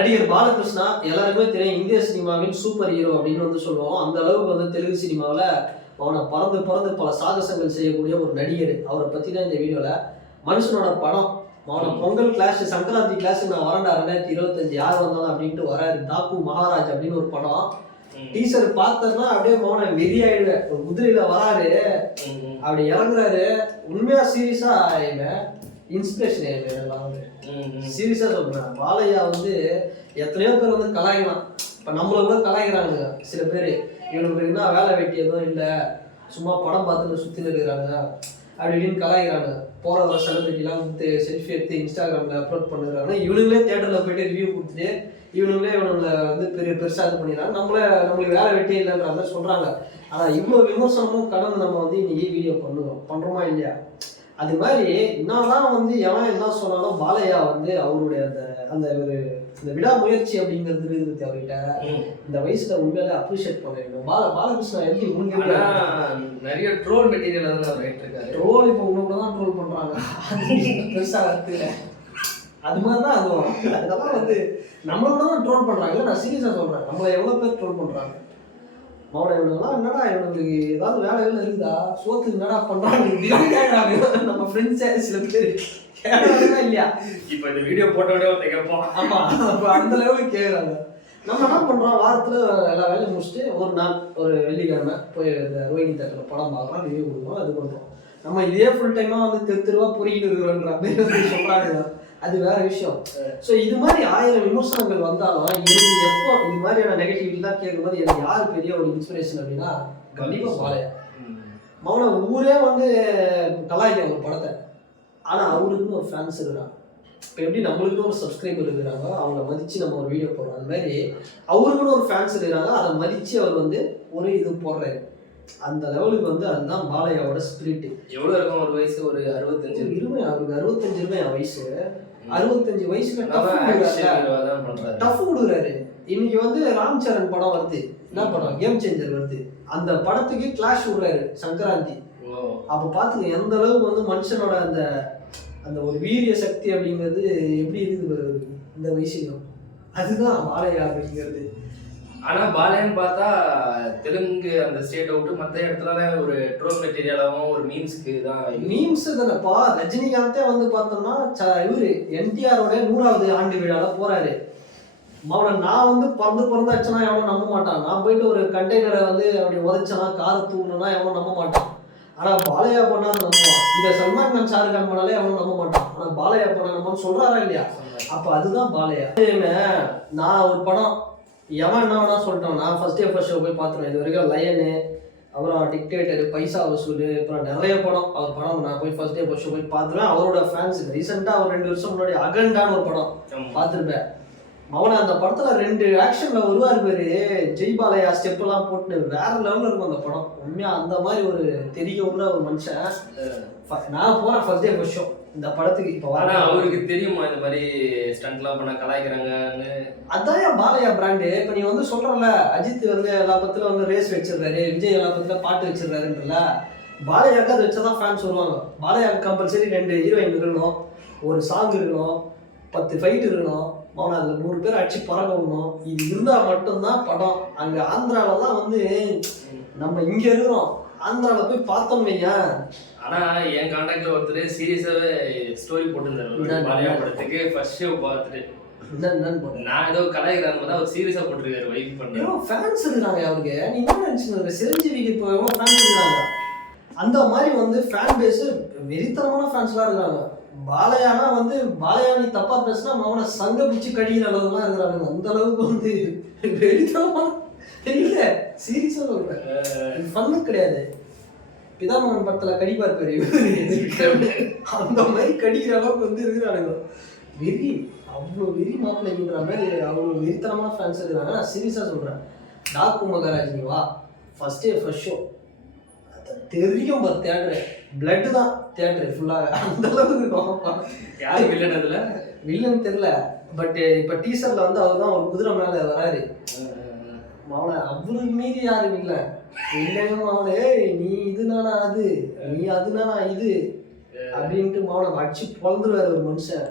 நடிகர் பாலகிருஷ்ணா எல்லாருக்குமே தெரியும், இந்திய சினிமாவின் சூப்பர் ஹீரோ அப்படின்னு வந்து சொல்லுவோம். அந்த அளவுக்கு வந்து தெலுங்கு சினிமாவில் அவனை பறந்து பறந்து பல சாகசங்கள் செய்யக்கூடிய ஒரு நடிகர். அவரை பற்றி தான் இந்த வீடியோவில். மனுஷனோட படம் அவனை பொங்கல் கிளாஸ் சங்கராந்தி கிளாஸ் நான் வரண்டா 2025 யார் வந்தாலும் அப்படின்ட்டு வராரு. தாக்கு மகாராஜ் அப்படின்னு ஒரு படம். டீசர் பார்த்தோம்னா அப்படியே மௌன வெறியாயிடுற ஒரு குதிரையில வராரு, அப்படி இறங்குறாரு. உண்மையா சீரியஸா இன்ஸ்பிரேஷன் எல்லாம் சீரியஸா சொல்றேன். பாலையா வந்து எத்தனையோ பேர் வந்து கலாய்க்கலாம். இப்ப நம்மள கூட கலாய்க்கிறாங்க சில பேர். இவனுக்கு இருந்தா வேலை வெட்டி எதுவும் இல்லை, சும்மா படம் பார்த்துட்டு சுத்தின்னு இருக்கிறாங்க அப்படி இப்படின்னு கலாய்க்கிறாங்க. போற வர செலிபிரிட்டிலாம் வந்து செல்ஃபி எடுத்து இன்ஸ்டாகிராம்ல அப்லோட் பண்ணுறாங்க. இவனுங்களே தியேட்டர்ல போயிட்டு ரிவ்யூ கொடுத்துட்டு இவனுங்களே இவனுங்களை வந்து பெருசா இது பண்ணிடுறாங்க. நம்மளுக்கு வேலை வெட்டி இல்லைன்ற மாதிரி சொல்றாங்க. ஆனா இவ்வளவு விமர்சனமும் கடந்து நம்ம வந்து இன்னைக்கு வீடியோ பண்றோமா இல்லையா? அது மாதிரி என்னதான் வந்து எவன் என்ன சொன்னாலும் பாலையா வந்து அவருடைய அந்த ஒரு இந்த விடாமுயற்சி அப்படிங்கிறது இருக்கு அவர்கிட்ட. இந்த வயசுல உண்மையில அப்ரிஷியேட் பண்ண வேண்டும். பாலகிருஷ்ணா எப்படி உங்களுக்கு நிறைய ட்ரோல் மெட்டீரியல் அதெல்லாம் ரைட் இருக்காரு. ட்ரோல் இப்போ உங்களை தான் ட்ரோல் பண்றாங்க, பெருசா வருது. அது மாதிரிதான் அதுவும். அதெல்லாம் வந்து நம்மளோட தான் ட்ரோல் பண்றாங்க. நான் சீரியஸா சொல்றேன், நம்மள எவ்வளவு பேர் ட்ரோல் பண்றாங்க. மௌன இவனுங்கெல்லாம் என்னடா இவனுக்கு ஏதாவது வேலை இருக்குதா, சோத்துக்கு என்னடா பண்றாங்க நம்ம ஃப்ரெண்ட்ஸே சில பேர் கேட்கறாங்க இல்லையா? இப்ப இந்த வீடியோ போட்டோட ஒருத்த கேட்போம். ஆமா, அந்த லெவலுக்கு கேட்கறாங்க. நம்ம என்ன பண்றோம், வாரத்துல எல்லா வேலையும் முடிச்சுட்டு ஒரு நாள் ஒரு வெள்ளிக்கிழமை போய் இந்த ரோஹிணி தேட்டர்ல படம் பார்க்கலாம், ரிவ்யூ கொடுக்குறோம், அது பண்றோம். நம்ம இதே ஃபுல் டைமா வந்து தெருவா பொறிக்கிட்டு இருக்கிறோன்ற அப்படின்னு சொல்றாங்க. அது வேற விஷயம். ஸோ இது மாதிரி 1000 விமர்சனங்கள் வந்தாலும் எனக்கு எப்போ இது மாதிரியான நெகட்டிவிட்டிலாம் கேட்கும்போது எனக்கு யார் பெரிய ஒரு இன்ஸ்பிரேஷன் அப்படின்னா கண்டிப்பா பாலையா. மௌன ஊரே வந்து கலாய்க்க ஒரு படத்தை, ஆனா அவருக்குன்னு ஒரு ஃபேன்ஸ் இருக்கிறாங்க. இப்போ எப்படி நம்மளுக்குன்னு ஒரு சப்ஸ்கிரைபர் இருக்கிறாங்க, அவங்கள மதிச்சு நம்ம ஒரு வீடியோ போடுறோம். அது மாதிரி அவருக்குன்னு ஒரு ஃபேன்ஸ் இருக்கிறாங்க, அதை மதிச்சு அவர் வந்து ஒரு இது போடுறாரு. அந்த லெவலுக்கு வந்து அதுதான் பாலையாவோட ஸ்பிரிட். எவ்வளவு இருக்கும் ஒரு வயசு? ஒரு 65 இருமை. அவருக்கு 65 இருமை வயசு. 65 வயசுல டஃப் கொடுக்குறாரு. இன்னைக்கு வந்து ராம் சரண் படம் வருது, என்ன படம், கேம் சேஞ்சர் வருது. அந்த படத்துக்கு கிளாஷ் விடுறாரு சங்கராந்தி. அப்ப பாத்துங்க எந்த அளவுக்கு வந்து மனுஷனோட அந்த அந்த ஒரு வீரிய சக்தி அப்படிங்கிறது எப்படி இருக்குது இந்த வயசுலையும். அதுதான் பாலையா அப்படிங்கிறது. ஆனா பாலையான்னு பார்த்தா தெலுங்கு அந்த ஸ்டேட் விட்டு மற்ற இடத்துல ஒரு ட்ரோல் மெட்டீரியலாகவும் ஒரு மீம்ஸ்க்கு தான். மீம்ஸ் தானப்பா. ரஜினிகாந்தே வந்து பார்த்தோம்னா இவரு என்டிஆரோட 100வது ஆண்டு விழால போறாரு. மௌன நான் வந்து பிறந்து அடிச்சனா எவனும் நம்ப மாட்டான். நான் போயிட்டு ஒரு கண்டெய்னரை வந்து அப்படி உதைச்சனா, காரை தூணுனா எவனும் நம்ப மாட்டான். ஆனா பாலையா பண்ணா நம்புவான். இதை சல்மான் கான் ஷாருக்கான் பண்ணாலே அவனும் நம்ப மாட்டான். ஆனா பாலையா பண்ண நம்ம சொல்றாரா இல்லையா? அப்ப அதுதான் பாலையா. நான் ஒரு படம் எவன் என்ன வேணா சொல்லிட்டோம், நான் ஃபர்ஸ்ட் ஷோ போய் பார்த்துருவேன். இது வரைக்கும் லயனு, அப்புறம் டிக்டேட்டர், பைசா வசூல், அப்புறம் நிறைய படம். அவர் படம் நான் போய் ஃபர்ஸ்ட் ஷோ போய் பார்த்துருவேன். அவரோட ஃபேன்ஸ் ரீசெண்டாக ஒரு 2 வருஷம் முன்னாடி அகண்டான்னு ஒரு படம் பார்த்துருப்பேன். அவனை அந்த படத்துல 2 ஆக்ஷன்ல வருவார் பேரு, ஜெய் பாலையா ஸ்டெப் எல்லாம் போட்டு வேற லெவலில் இருக்கும் அந்த படம். உண்மையா அந்த மாதிரி ஒரு தெரிய உள்ள ஒரு மனுஷன். நான் போறேன் ஃபர்ஸ்ட் ஷோ இந்த படத்துக்கு. இப்போ வர அவருக்கு தெரியுமா இந்த மாதிரி ஸ்டண்ட்லாம் பண்ண கலாய்க்கிறாங்கன்னு? அதான் பாலையா பிராண்டு. இப்போ நீ வந்து சொல்றல, அஜித் வந்து எல்லா பத்தில வந்து ரேஸ் வச்சிருக்காரு, விஜய் எல்லா பத்தில பாட்டு வச்சிருக்காருன்றல, பாலையாவுக்கு அதை வச்சதான் ஃபேன்ஸ் வருவாங்க. பாலையாவுக்கு கம்பல்சரி 2 ஹீரோயின் இருக்கணும், ஒரு சாங் இருக்கணும், 10 ஃபைட் இருக்கணும், அவனை அதில் 100 பேர் அடிச்சு பறக்க விடணும். இது இருந்தால் மட்டும்தான் படம். அங்கே ஆந்திராவில் தான் வந்து நம்ம இங்கே இருக்கிறோம், ஆந்திராவில் போய் பார்த்தோம் வைங்க. ஆனா என் கான்டாக்ட்ல ஒருத்தர் சீரியஸாவே ஸ்டோரி போட்டுருந்தாரு பாலையா படத்துக்கு ஃபர்ஸ்ட் ஷோ பார்த்துட்டு. நான் ஏதோ கலாய்க்கிறாங்க தான் அவர் சீரியஸா போட்டிருக்காரு. வெயிட் பண்ணுறோம், ஃபேன்ஸ் இருக்காங்க அவருக்கு. நீ என்ன நினச்சிருக்க, சிரஞ்சீவிக்கு இப்போ எவ்வளோ ஃபேன்ஸ் இருக்காங்க. அந்த மாதிரி வந்து ஃபேன் பேஸு வெறித்தனமான ஃபேன்ஸ்லாம் இருக்காங்க. பாலையானா வந்து பாலையா நீ தப்பா பேசினா அவனை சங்க பிடிச்சி கடிக்கிற அளவுக்குலாம் இருக்கிறாங்க. அந்த அளவுக்கு வந்து வெறித்தனமான தெரியல. சீரியஸா சொல்றேன், இது ஃபன்னு கிடையாது. பிதாமகன் படத்துல கடிப்பார் பேரு, அந்த மாதிரி கடிக்கிற அளவுக்கு வந்து இருக்கிறானுங்க. வெறி, அவ்வளோ வெறி மாப்பிள்ளைங்கிற மாதிரி அவ்வளோ வெறித்தனமான ஃபேன்ஸ் இருக்கிறாங்க. நான் சீரியஸா சொல்றேன். டாக்கு மகாராஜ் வா ஃபர்ஸ்ட் ஷோ தெரியும் பார், தேட்டரு பிளட் தான் தேட்டரு ஃபுல்லாக. அந்த அளவுக்கு இருக்கும். யாரு வில்லன்? அதுல வில்லன் தெரியல, பட் இப்போ டீசர்ல வந்து அவர் தான் ஒரு குதிரை மேலே வராரு. அவனை அவருக்கு மீறி யாரும் இல்லை இல்லைங்க அவனே, நீ இதுனானா அது, நீ அதுனானா இது அப்படின்ட்டு மாவன அடிச்சு பொழந்துருவாரு ஒரு மனுஷன்.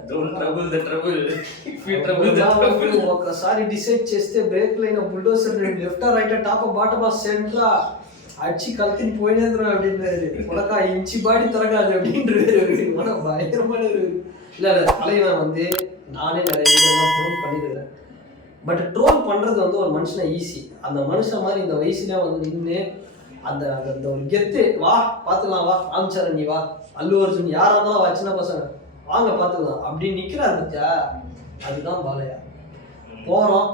ఒకసారి డిసైడ్ చేస్తే break line bulldozer left right top bottom centre அடிச்சு கழுத்தின் போயினேந்துடும் அப்படின்றாரு. உனக்கா இன்ச்சி பாடி திறக்காது அப்படின்றாரு. மன பயங்கரமான இல்லை தலைவன் வந்து நானே நிறைய வீடியோலாம் ட்ரோல் பண்ணிருக்கிறேன். பட் ட்ரோல் பண்ணுறது வந்து ஒரு மனுஷனை ஈஸி. அந்த மனுஷன் மாதிரி இந்த வயசுல வந்து நின்று அந்த அந்த ஒரு கெத்து, வா பார்த்துக்கலாம், வா ராம்சரண், நீ வா, அல்லு அர்ஜுன், யாராக இருந்தாலும் வா, சின்ன பசங்க வாங்க பார்த்துக்கலாம் அப்படின்னு நிற்கிறாரு பத்தியா, அதுதான் பாலையா. போகிறோம்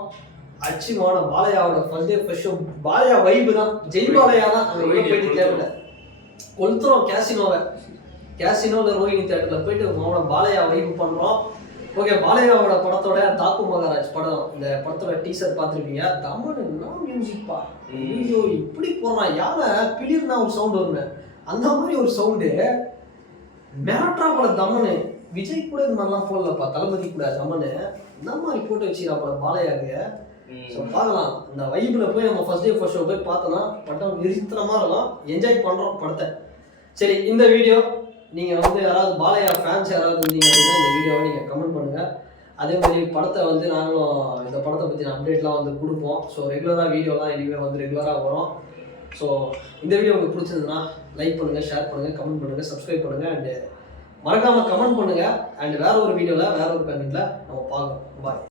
அச்சு வான பாலையாவோட first day first show. Balayya வைப்பு தான், ஜெய் பாலையா தான். போயிட்டு தேட்டர்ல கொளுத்துறோம், கேசினோவில் ரோஹிணி தேட்டரில் போயிட்டு அவனோட பாலையா வைப்பு பண்ணுறோம். ஓகே, பாலையாவோட படத்தோட தாக்கு மகாராஜ் படம், இந்த படத்தோட டீசர் பார்த்துருப்பீங்க. தமன்னா மியூசிக்பா, ஐயோ இப்படி போடுறான், யானை பிளிர்னா ஒரு சவுண்ட் வருங்க, அந்த மாதிரி ஒரு சவுண்டு. மேட்ரா பட தமனு, விஜய் கூட இது மாதிரிலாம் போடலப்பா, தளபதி கூட தமனு இந்த மாதிரி போட்டு வச்சுக்கிறாப்பட பாலையாக்கு. ஸோ பார்க்கலாம், இந்த வைப்பில் போய் நம்ம ஃபர்ஸ்ட் டே ஃபர்ஸ்ட் ஷோ போய் பார்த்தோன்னா படம் விசித்திரமாக இருக்கும், என்ஜாய் பண்ணுறோம் படத்தை. சரி, இந்த வீடியோ நீங்கள் வந்து யாராவது பாலையா ஃபேன்ஸ் யாராவது இருந்தீங்க அப்படின்னா இந்த வீடியோவை நீங்கள் கமெண்ட் பண்ணுங்கள். அதே மாதிரி படத்தை வந்து நாங்களும் இந்த படத்தை பற்றின அப்டேட்லாம் வந்து கொடுப்போம். ஸோ ரெகுலராக வீடியோலாம் இனிமேல் வந்து ரெகுலராக வரும். ஸோ இந்த வீடியோ உங்களுக்கு பிடிச்சதுன்னா லைக் பண்ணுங்கள், ஷேர் பண்ணுங்கள், கமெண்ட் பண்ணுங்கள், சப்ஸ்கிரைப் பண்ணுங்கள். அண்டு மறக்காமல் கமெண்ட் பண்ணுங்கள். அண்ட் வேறு ஒரு வீடியோவில் வேறு ஒரு கமெண்ட்டில் நம்ம பார்க்கலாம். பாய்.